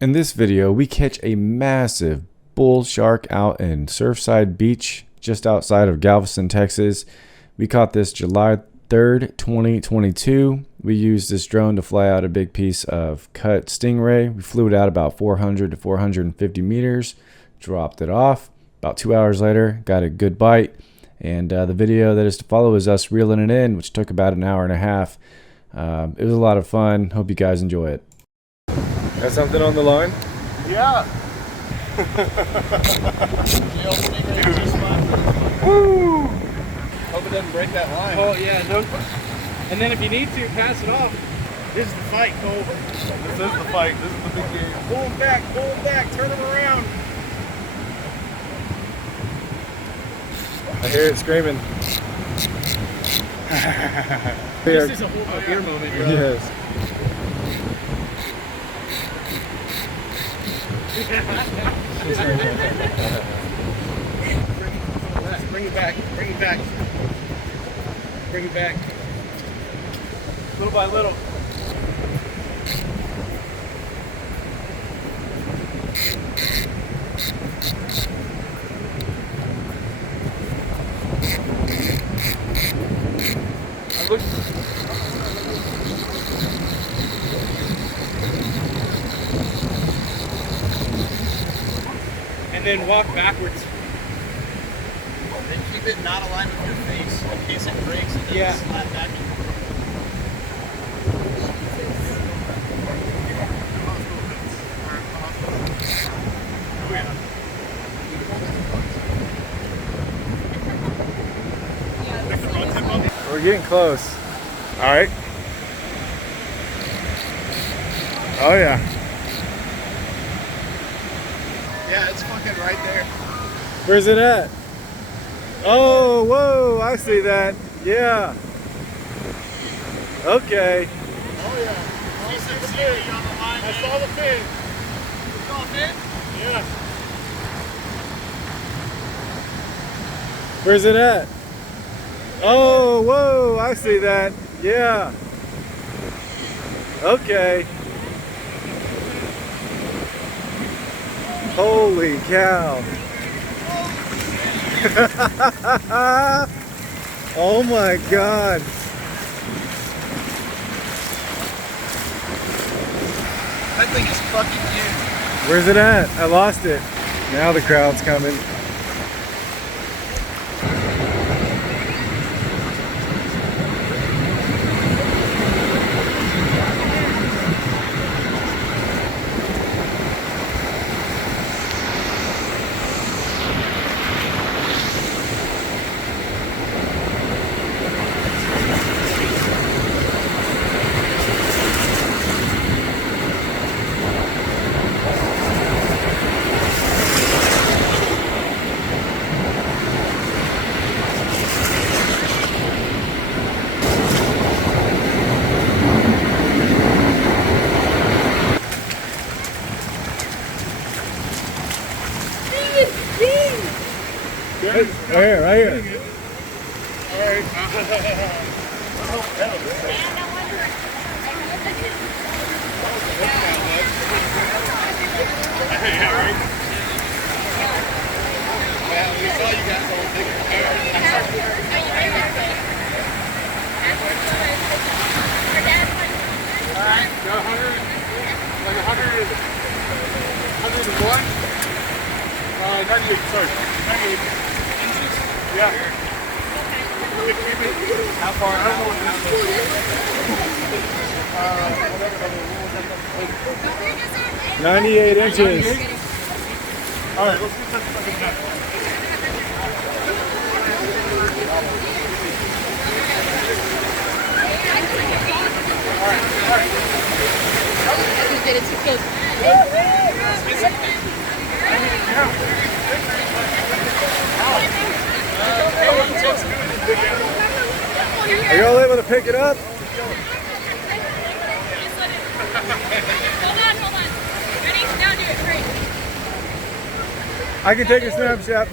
In this video, we catch a massive bull shark out in Surfside Beach, just outside of Galveston, Texas. We caught this July 3rd, 2022. We used this drone to fly out a big piece of cut stingray. We flew it out about 400 to 450 meters, dropped it off. About 2 hours later, got a good bite. And the video that is to follow is us reeling it in, which took about an hour and a half. It was a lot of fun. Hope you guys enjoy it. Got something on the line? Yeah. Woo! Hope it doesn't break that line. Oh yeah, no. And then if you need to, pass it off. This is the fight, Cole. This is the fight. This is the big game. Pull him back, turn him around. I hear it screaming. This is a whole beer moment, bro. Yes. Bring it back. Little by little. And then walk backwards. And keep it not aligned with your face in case it breaks and then slap back. We're getting close. All right. Oh yeah. Yeah, it's fucking right there. Where's it at? Oh, whoa, I see that. Yeah. Okay. Oh yeah. I saw the fin. I saw the fin. You saw the fin? Yeah. Where's it at? Oh, whoa, I see that. Yeah. Okay. Holy cow. Oh my God. That thing is fucking huge. Where's it at? I lost it. Now the crowd's coming. Right here. Alright. Yeah, we saw you guys all bigger. Alright, got 100, like 100, 101? 98, sorry, 98 inches? Yeah. How far? I don't know what this is. 98 inches. Alright, let's get that fucking done. Alright. You did it too close. Are y'all able to pick it up? Hold on. Ready? Now do it. Great. I can take a snapshot.